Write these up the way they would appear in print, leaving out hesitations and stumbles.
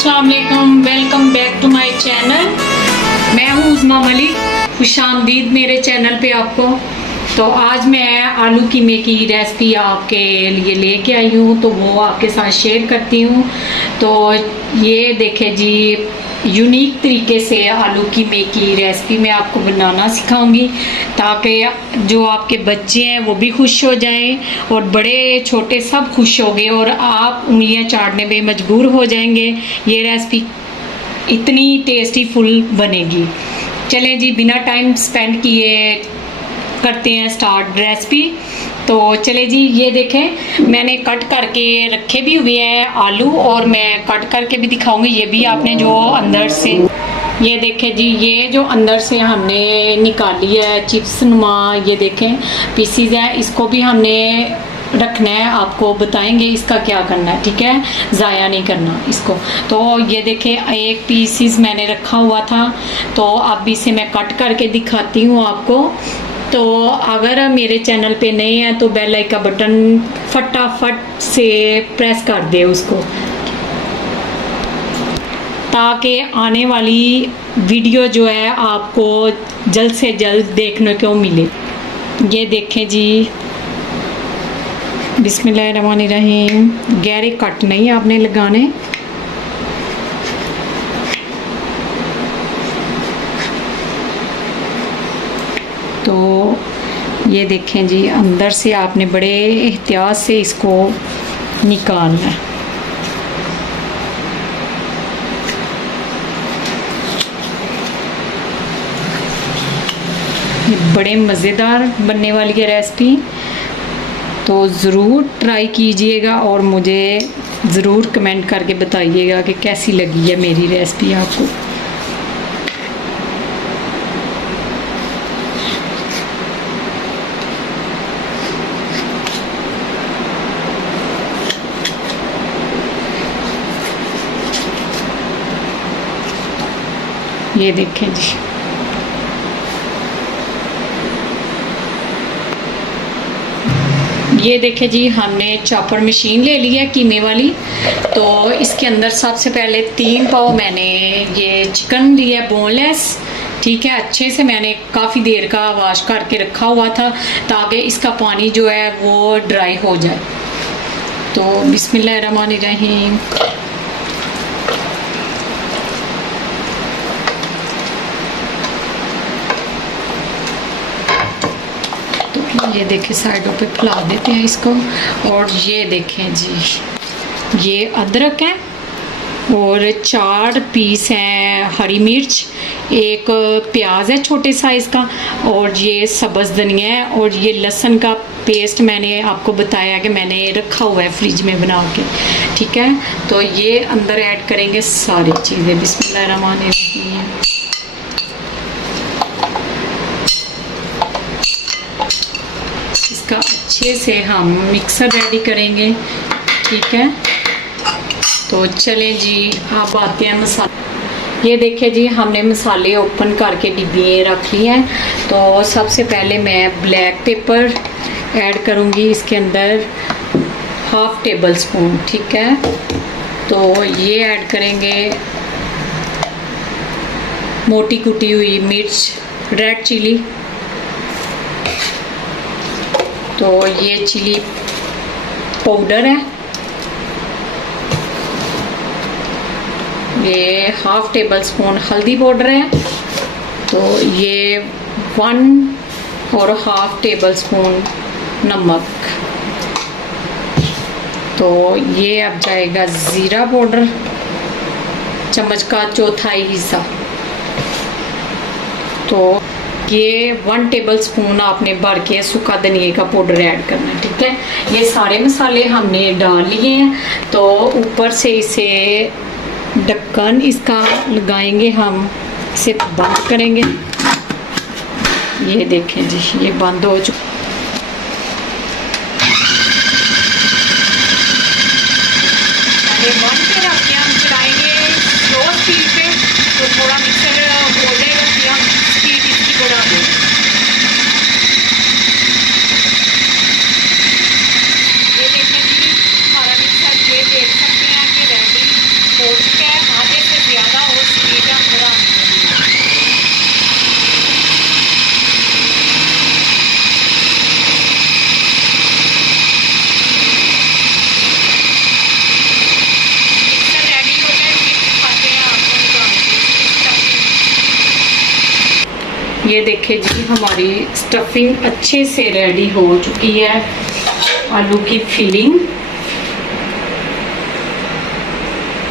अस्सलाम वालेकुम, welcome back to my channel. मैं हूँ उज़मा मलिक, खुशामदीद मेरे चैनल पे आपको। तो आज मैं आलू कीमे की रेसिपी आपके लिए लेके आई हूँ, तो वो आपके साथ शेयर करती हूँ। तो ये देखें जी, यूनिक तरीके से आलू कीमे की रेसिपी मैं आपको बनाना सिखाऊंगी, ताकि जो आपके बच्चे हैं वो भी खुश हो जाएं और बड़े छोटे सब खुश हो गए और आप उंगलियां चाटने में मजबूर हो जाएंगे। ये रेसिपी इतनी टेस्टी फुल बनेगी। चलें जी, बिना टाइम स्पेंड किए करते हैं स्टार्ट रेसिपी। तो चले जी, ये देखें मैंने कट करके रखे भी हुए हैं आलू, और मैं कट करके भी दिखाऊंगी। ये भी आपने जो अंदर से, ये देखें जी, ये जो अंदर से हमने निकाली है चिप्स नुमा, ये देखें पीसीज है, इसको भी हमने रखना है। आपको बताएंगे इसका क्या करना है, ठीक है, ज़ाया नहीं करना इसको। तो ये देखें एक पीसीस मैंने रखा हुआ था, तो अब इसे मैं कट करके दिखाती हूँ आपको। तो अगर मेरे चैनल पे नए हैं तो बेल आइकन का बटन फटाफट से प्रेस कर दे उसको, ताकि आने वाली वीडियो जो है आपको जल्द से जल्द देखने को मिले। ये देखें जी, बिस्मिल्लाहिर्रहमानिर्रहीम। गहरे कट नहीं आपने लगाने। तो ये देखें जी, अंदर से आपने बड़े एहतियात से इसको निकालना है। ये बड़े मज़ेदार बनने वाली है रेसिपी, तो ज़रूर ट्राई कीजिएगा और मुझे ज़रूर कमेंट करके बताइएगा कि कैसी लगी है मेरी रेसिपी आपको। ये देखें जी, ये देखें जी, हमने चॉपर मशीन ले ली है कीमे वाली। तो इसके अंदर सबसे पहले 3 पाव मैंने ये चिकन लिया बोनलेस, ठीक है। अच्छे से मैंने काफ़ी देर का वॉश करके रखा हुआ था, ताकि इसका पानी जो है वो ड्राई हो जाए। तो बिस्मिल्लाहिर्रहमानिर्रहीम। ये देखें साइडों पे फैला देते हैं इसको। और ये देखें जी, ये अदरक है और 4 पीस हैं हरी मिर्च, एक प्याज है छोटे साइज़ का, और ये सब्ज़ धनिया है, और ये लहसुन का पेस्ट मैंने आपको बताया कि मैंने रखा हुआ है फ्रिज में बना के, ठीक है। तो ये अंदर ऐड करेंगे सारी चीज़ें। बिस्मिल्लाहिर्रहमानिर्रहीम। इसका अच्छे से हम मिक्सर रेडी करेंगे, ठीक है। तो चलें जी, अब आते हैं मसाले। ये देखें जी, हमने मसाले ओपन करके डिब्बे रख लिए हैं। तो सबसे पहले मैं ब्लैक पेपर ऐड करूँगी इसके अंदर, 1/2 टेबल स्पून, ठीक है। तो ये ऐड करेंगे मोटी कुटी हुई मिर्च, रेड चिली। तो ये चिली पाउडर है, ये 1/2 टेबल स्पून हल्दी पाउडर है। तो ये 1.5 टेबल स्पून नमक। तो ये अब जाएगा ज़ीरा पाउडर, चम्मच का 1/4 हिस्सा। तो ये 1 टेबल स्पून आपने भर के सूखा धनिया का पाउडर ऐड करना है, ठीक है। ये सारे मसाले हमने डाल लिए हैं। तो ऊपर से इसे ढक्कन इसका लगाएंगे, हम इसे बंद करेंगे। ये देखें जी, ये बंद हो चुका। बंद पे रख के हम चलाएंगे स्लो स्पीड पे, तो थोड़ा मिक्सर हो जाएगा, फिर हम स्पीड इसकी बढ़ा देंगे। ये देखें जी, हमारा मिक्सर, ये देख सकते हैं कि रेडी हो चुका है। ये देखिए जी, हमारी स्टफिंग अच्छे से रेडी हो चुकी है, आलू की फिलिंग।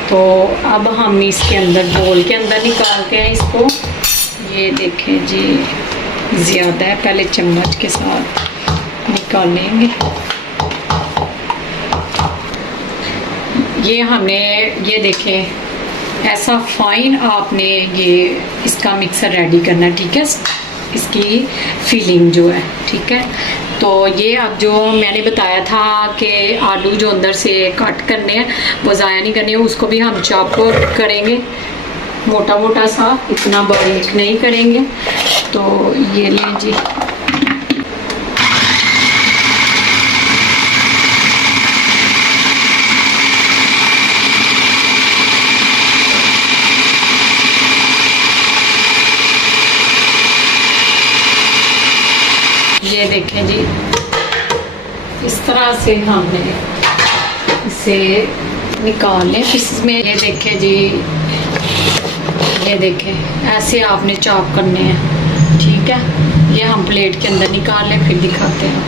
तो अब हम इसके अंदर बोल के अंदर निकालते हैं इसको। ये देखें जी, ज़्यादा है, पहले चम्मच के साथ निकालेंगे। ये हमने, ये देखें, ऐसा फाइन आपने ये इसका मिक्सर रेडी करना है, ठीक है, इसकी फिलिंग जो है, ठीक है। तो ये अब जो मैंने बताया था कि आलू जो अंदर से कट करने हैं वो ज़ाया नहीं करने हैं, उसको भी हम चॉप करेंगे मोटा मोटा सा, इतना बारीक नहीं करेंगे। तो ये लें जी, ये देखें जी, इस तरह से हमने इसे निकाल लें पीसेस में। ये देखें जी, ये देखें, ऐसे आपने चॉप करने हैं, ठीक है। ये हम प्लेट के अंदर निकाल लें, फिर दिखाते हैं।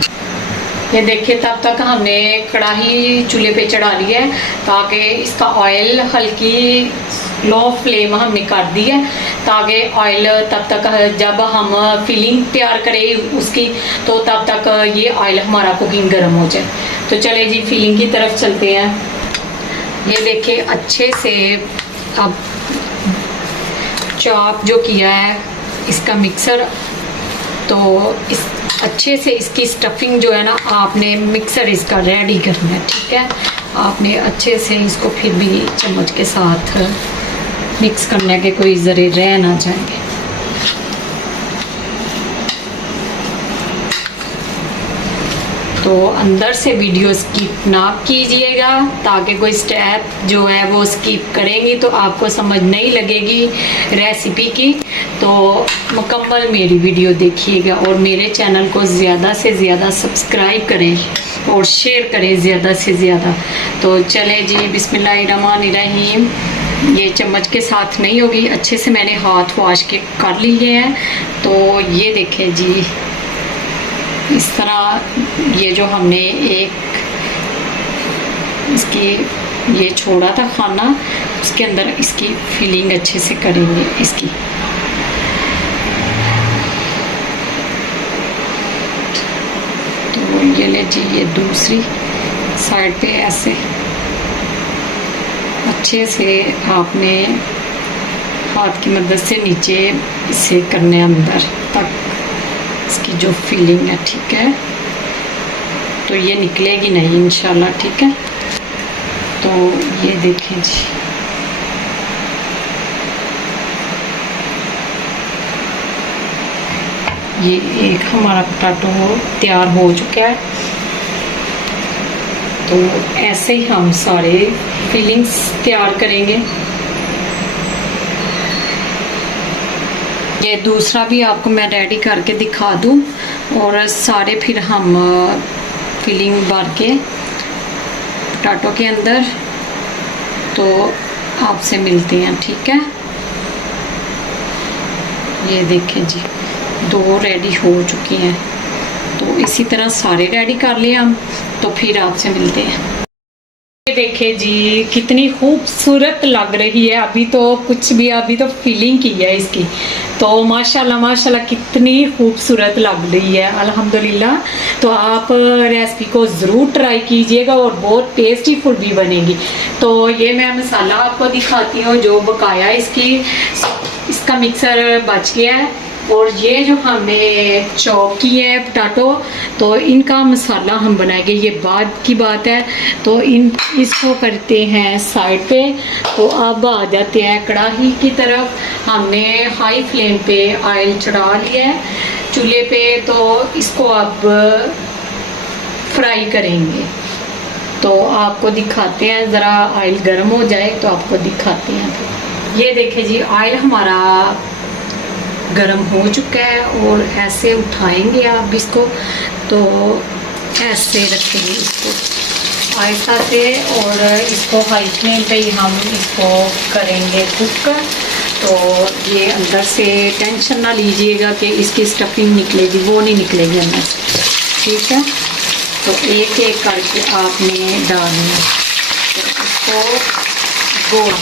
ये देखिए, तब तक हमने कढ़ाई चूल्हे पे चढ़ा ली है ताकि इसका ऑयल हल्की लो फ्लेम हमने कर दी है, ताकि ऑयल तब तक, जब हम फिलिंग तैयार करें उसकी, तो तब तक ये ऑयल हमारा कुकिंग गर्म हो जाए। तो चले जी, फिलिंग की तरफ चलते हैं। ये देखिए, अच्छे से अब चॉप जो किया है इसका मिक्सर, तो इस अच्छे से इसकी स्टफिंग जो है ना, आपने मिक्सर इसका रेडी करना है, ठीक है। आपने अच्छे से इसको फिर भी चम्मच के साथ मिक्स करने के कोई ज़रे रह ना जाएंगे। तो अंदर से वीडियो स्किप ना कीजिएगा, ताकि कोई स्टेप जो है वो स्किप करेंगी तो आपको समझ नहीं लगेगी रेसिपी की। तो मुकम्मल मेरी वीडियो देखिएगा और मेरे चैनल को ज़्यादा से ज़्यादा सब्सक्राइब करें और शेयर करें ज़्यादा से ज़्यादा। तो चले जी, बिस्मिल्लाहिर्रहमानिर्रहीम। ये चम्मच के साथ नहीं होगी, अच्छे से मैंने हाथ वॉश के कर लिए हैं। तो ये देखें जी, इस तरह ये जो हमने एक इसकी ये छोड़ा था खाना, उसके अंदर इसकी फिलिंग अच्छे से करेंगे इसकी। तो ये ले जी, ये दूसरी साइड पे ऐसे अच्छे से आपने हाथ की मदद से नीचे इसे करने अंदर तक इसकी जो फीलिंग है, ठीक है। तो ये निकलेगी नहीं इंशाल्लाह, ठीक है। तो ये देखें जी, ये एक हमारा पोटैटो तैयार हो चुका है। तो ऐसे ही हम सारे फीलिंग्स तैयार करेंगे। ये दूसरा भी आपको मैं रेडी करके दिखा दूँ, और सारे फिर हम फिलिंग भर के पोटैटो के अंदर, तो आपसे मिलते हैं, ठीक है। ये देखें जी, 2 रेडी हो चुकी हैं। तो इसी तरह सारे रेडी कर लिए हम, तो फिर आपसे मिलते हैं। ये देखिए जी, कितनी खूबसूरत लग रही है। अभी तो कुछ भी, अभी तो फिलिंग की है इसकी, तो माशाल्लाह माशाल्लाह कितनी खूबसूरत लग रही है, अल्हम्दुलिल्लाह। तो आप रेसिपी को ज़रूर ट्राई कीजिएगा और बहुत टेस्टी फूड भी बनेगी। तो ये मैं मसाला आपको दिखाती हूँ जो बकाया इसका मिक्सर बच गया है, और ये जो हमने चॉप किए हैं पोटैटो, तो इनका मसाला हम बनाएंगे, ये बाद की बात है। तो इसको करते हैं साइड पे। तो अब आ जाते हैं कढ़ाई की तरफ। हमने हाई फ्लेम पे ऑयल चढ़ा लिया है चूल्हे पे, तो इसको अब फ्राई करेंगे। तो आपको दिखाते हैं, ज़रा ऑयल गर्म हो जाए तो आपको दिखाते हैं। तो ये देखें जी, ऑयल हमारा गरम हो चुका है, और ऐसे उठाएंगे आप इसको, तो ऐसे रखेंगे इसको आहिस्ता से, और इसको हाई फ्लेम पे ही हम इसको करेंगे कुक। तो ये अंदर से टेंशन ना लीजिएगा कि इसकी स्टफिंग निकलेगी, वो नहीं निकलेगी अंदर से, ठीक है। तो एक एक करके आपने डालना है। तो इसको गोल,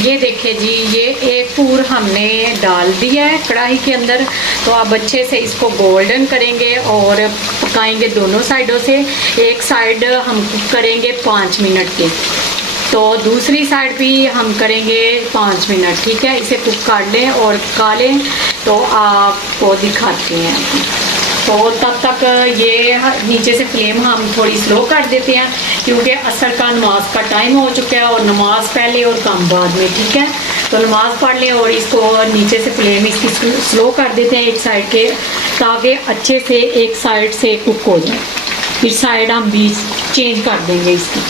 ये देखिए जी, ये एक पूर हमने डाल दिया है कढ़ाई के अंदर। तो आप अच्छे से इसको गोल्डन करेंगे और पकाएंगे दोनों साइडों से। एक साइड हम कुक करेंगे 5 मिनट के, तो दूसरी साइड भी हम करेंगे 5 मिनट, ठीक है। इसे कुक कर लें और पका लें, तो आपको दिखाते हैं। तो तब तक ये नीचे से फ्लेम हम थोड़ी स्लो कर देते हैं, क्योंकि असर का नमाज का टाइम हो चुका है, और नमाज पहले और काम बाद में, ठीक है। तो नमाज पढ़ लें और इसको नीचे से फ्लेम इसकी स्लो कर देते हैं एक साइड के, ताकि अच्छे से एक साइड से कुक हो जाए। फिर साइड हम बीच चेंज कर देंगे इसकी।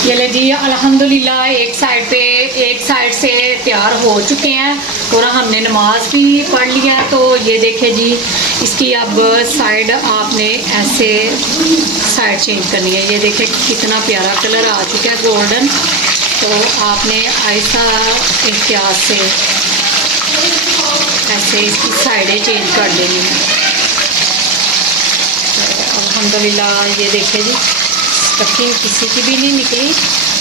ये ले जी, अल्हम्दुलिल्लाह एक साइड से तैयार हो चुके हैं और हमने नमाज भी पढ़ लिया। तो ये देखे जी, इसकी अब साइड आपने ऐसे साइड चेंज करनी है। ये देखे कितना प्यारा कलर आ चुका है, गोल्डन। तो आपने ऐसा एहतियात से ऐसे इसकी साइडें चेंज कर लेनी है। तो अल्हम्दुलिल्लाह ये देखे जी, स्टफिंग किसी की भी नहीं निकली।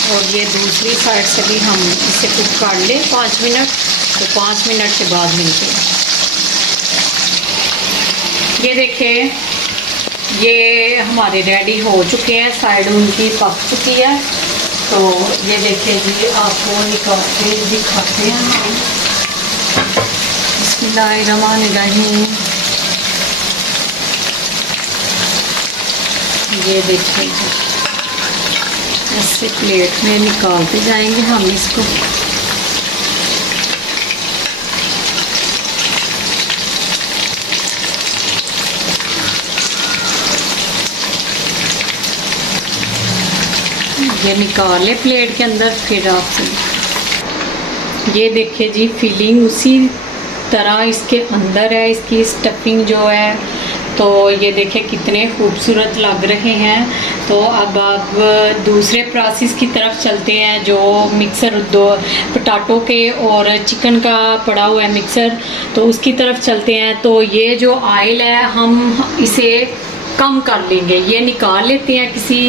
और ये दूसरी साइड से भी हम इसे कुक कर लें 5 मिनट। तो 5 मिनट के बाद मिलते हैं। ये देखें, ये हमारे रेडी हो चुके हैं, साइड उनकी पक चुकी है। तो ये देखें जी, आपको निकाल के दिखाते हैं हम। बिस्मिल्लाहिर्रहमानिर्रहीम। ये देखें जी, ऐसे प्लेट में निकालते जाएंगे हम इसको। ये निकाल ले प्लेट के अंदर। फिर आपसे ये देखिए जी, फिलिंग उसी तरह इसके अंदर है, इसकी स्टफिंग जो है। तो ये देखें कितने खूबसूरत लग रहे हैं। तो अब आप दूसरे प्रोसेस की तरफ चलते हैं, जो मिक्सर दो पोटैटो के और चिकन का पड़ा हुआ है मिक्सर, तो उसकी तरफ चलते हैं। तो ये जो ऑयल है, हम इसे कम कर लेंगे, ये निकाल लेते हैं किसी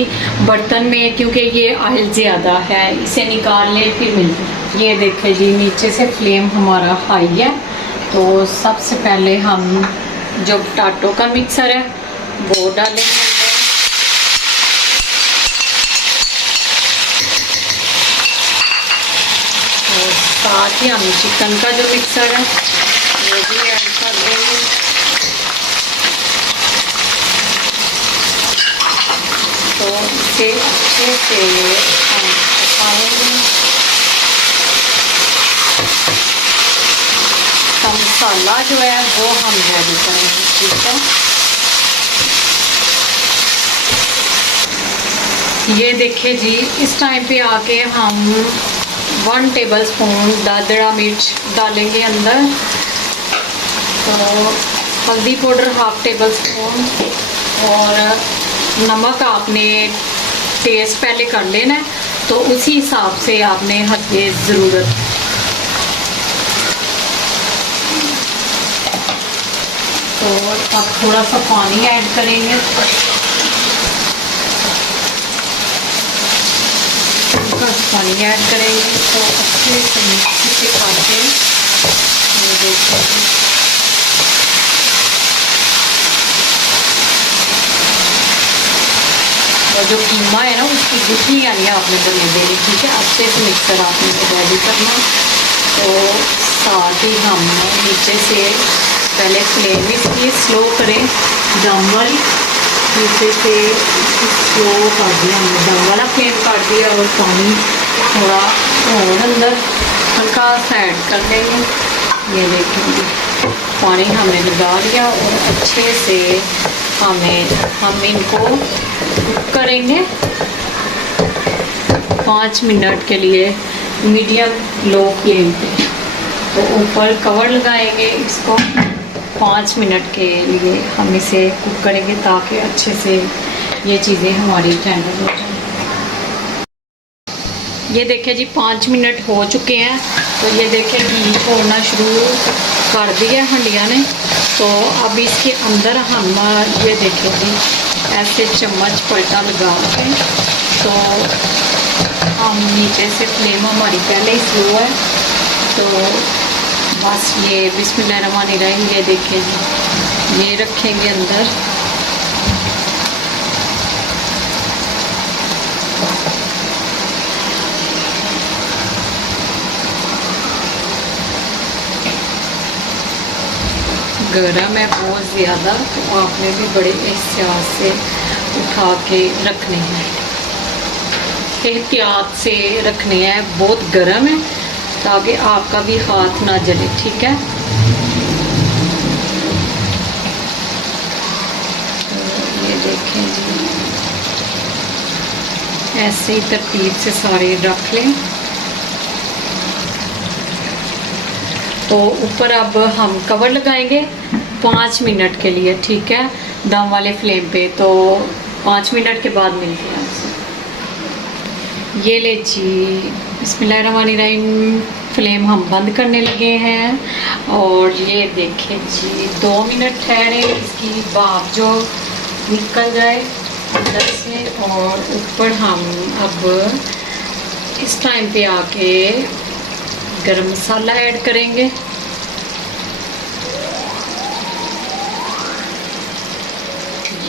बर्तन में, क्योंकि ये ऑयल ज़्यादा है। इसे निकाल लें, फिर मिलते हैं। ये देखें जी, नीचे से फ्लेम हमारा हाई है। तो सबसे पहले हम जो पोटैटो का मिक्सर है वो डालेंगे अंदर। और साथ ही हम चिकन का जो मिक्सर है वो भी ऐड कर देंगे। तो इसे अच्छे से हम पकाएंगे। तो मसाला जो है वो हम रेडी करेंगे, ठीक है। ये देखिए जी, इस टाइम पे आके हम 1 टेबलस्पून दादड़ा मिर्च डालेंगे अंदर। तो हल्दी पाउडर 1/2 टेबलस्पून, और नमक आपने टेस्ट पहले कर लेना है, तो उसी हिसाब से आपने हल्दी ज़रूरत। तो अब थोड़ा सा पानी ऐड करेंगे। पानी ऐड करेंगे तो अच्छे से मिक्सी से खाते हैं। ये देखिए, और जो कीमा है ना, उसकी गुठली यानी आपने बना देनी, ठीक है। अच्छे से मिक्सर आपने रेडी करना। तो साथ ही हम नीचे से पहले फ्लेम इसकी स्लो करें, दम वाली। नीचे से स्लो कर दिया हमने, दम वाला फ्लेम कर दिया। और पानी थोड़ा और अंदर हल्का सा ऐड कर देंगे। ये देखेंगे, पानी हमने लगा दिया और अच्छे से हम इनको कुक करेंगे 5 मिनट के लिए, मीडियम लो फ्लेम पे। तो ऊपर कवर लगाएंगे इसको 5 मिनट के लिए हम इसे कुक करेंगे, ताकि अच्छे से ये चीज़ें हमारी टेंडर हो जाए। ये देखिए जी 5 मिनट हो चुके हैं। तो ये देखिए घी छोड़ना शुरू कर दिया हंडिया ने। तो अब इसके अंदर हम ये देखिए जी ऐसे चम्मच पलटा लगा के, तो हम नीचे से फ्लेम हमारी पहले ही स्लो है, तो बस ये बिस्मिल्लाहिर्रहमानिर्रहीम ये देखिए जी ये रखेंगे अंदर। गरम है बहुत ज़्यादा, तो आपने भी बड़े एहतियात से उठा के रखने हैं, एहतियात से रखने हैं। बहुत गरम है ताकि आपका भी हाथ ना जले, ठीक है। तो ये देखें जी ऐसे ही तरतीब से सारे रख लें। तो ऊपर अब हम कवर लगाएंगे 5 मिनट के लिए, ठीक है, दम वाले फ्लेम पे। तो 5 मिनट के बाद मिलते हैं आपसे। ये ले जी बिस्मिल्लाहिर्रहमानिर्रहीम, फ्लेम हम बंद करने लगे हैं। और ये देखें जी 2 मिनट ठहरे, इसकी भाप जो निकल जाए अंदर से। और ऊपर हम अब इस टाइम पे आके गरम मसाला ऐड करेंगे।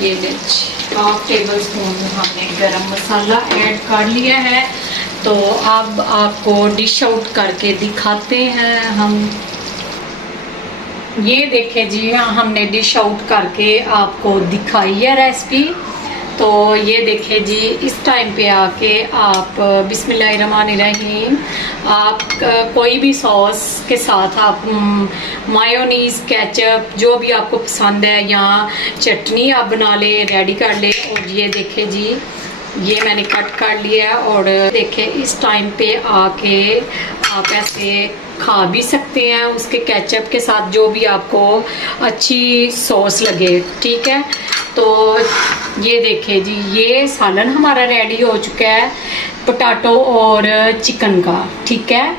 ये ले 1/2 टेबल स्पून हमने गरम मसाला ऐड कर लिया है। तो अब आपको डिश आउट करके दिखाते हैं हम। ये देखें जी हमने डिश आउट करके आपको दिखाई है रेसिपी। तो ये देखें जी इस टाइम पे आके आप बिस्मिल्लाहिर्रहमानिर्रहीम आप कोई भी सॉस के साथ आप मायोनीज केचप जो भी आपको पसंद है या चटनी आप बना ले, रेडी कर ले। और ये देखें जी ये मैंने कट कर लिया है। और देखें इस टाइम पे आके आप ऐसे खा भी सकते हैं उसके केचप के साथ, जो भी आपको अच्छी सॉस लगे, ठीक है। तो ये देखें जी ये सालन हमारा रेडी हो चुका है पोटैटो और चिकन का, ठीक है।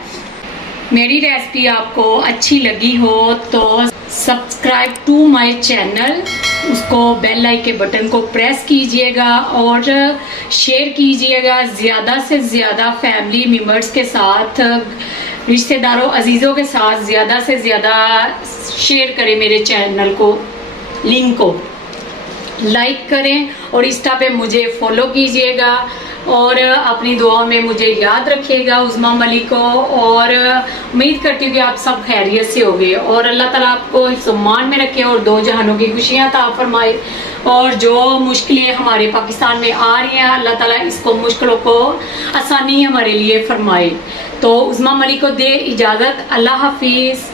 मेरी रेसिपी आपको अच्छी लगी हो तो सब्सक्राइब टू माय चैनल, उसको बेल आइकन के बटन को प्रेस कीजिएगा और शेयर कीजिएगा ज़्यादा से ज़्यादा फैमिली मेम्बर्स के साथ, रिश्तेदारों अजीज़ों के साथ ज़्यादा से ज़्यादा शेयर करें मेरे चैनल को, लिंक को लाइक करें और इंस्टा पे मुझे फॉलो कीजिएगा। और अपनी दुआ में मुझे याद रखिएगा उज़्मा मलिक को। और उम्मीद करती हूँ कि आप सब खैरियत से होंगे और अल्लाह ताला आपको सम्मान में रखे और 2 जहानों की खुशियाँ अता फरमाए। और जो मुश्किलें हमारे पाकिस्तान में आ रही हैं अल्लाह ताला इसको मुश्किलों को आसानी हमारे लिए फरमाए। तो उज़्मा मलिक को दे इजाज़त, अल्लाह हाफिज़।